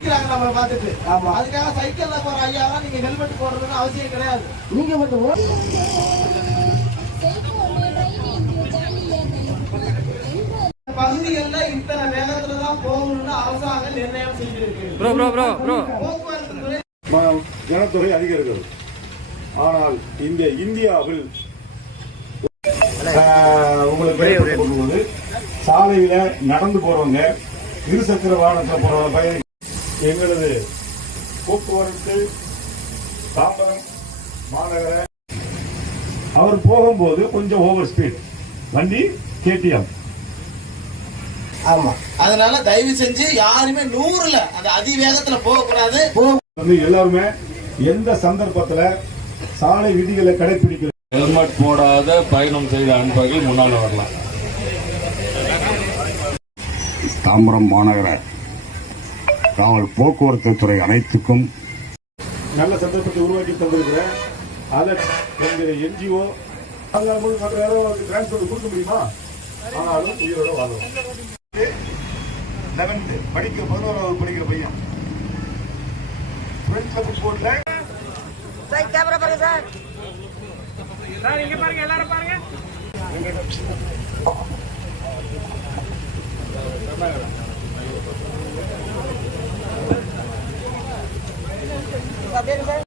நிக்கிறாங்க நம்மளை பார்த்துட்டு. ஆமா. அதுக்காக சைக்கிள்ல போற நீங்க ஹெல்மெட் போடுறதுன்னு அவசியம் கிடையாது. நீங்க மட்டும் பகுதிகள்ல இத்தனை வேகத்துல தான் போகணும்னு அரசாங்கம் நிர்ணயம் செஞ்சிருக்கு. Bro bro bro bro. போக்குவரத்து ஜனத்தொகை அதிகரிக்கிறது. ஆனால் இங்க இந்தியாவில் உங்களுக்கு சாலையில நடந்து போறவங்க இருசக்கர வாகனத்தில் போறவங்க எங்களது போக்குவரத்து தாம்பரம் மாநகர அவர் போகும்போது கொஞ்சம் ஓவர் ஸ்பீட் வண்டி கேடிஎம் ஆமா. அதனால தயவு செஞ்சு யாருமே நூறுல அந்த அதிவேகத்துல போக கூடாது வந்து எல்லாருமே எந்த சந்தர்ப்பத்துல சாலை விதிகளை கடைபிடிக்க ஹெல்மெட் போடாத பயணம் செய்த அன்பர்கள் முன்னால வரலாம். தாம்பரம் மாநகர காவல் போக்குவரத்து துறை அனைத்துக்கும் நல்ல சந்தர்ப்பத்தை உருவாக்கி தந்திருக்கிற அதை என்கிற என்ஜிஓ அதனால போது மற்ற யாராவது டிரான்ஸ்போர்ட் கொடுக்க முடியுமா? ஆனாலும் உயிரோட வாழலாம் லெவன்த்து படிக்கிற பதினோராவது படிக்கிற பையன். ஃப்ரெண்ட்ல ஃபுட்போர்ட்ல சார் கேமரா பாருங்க சார் அப்படியே சார்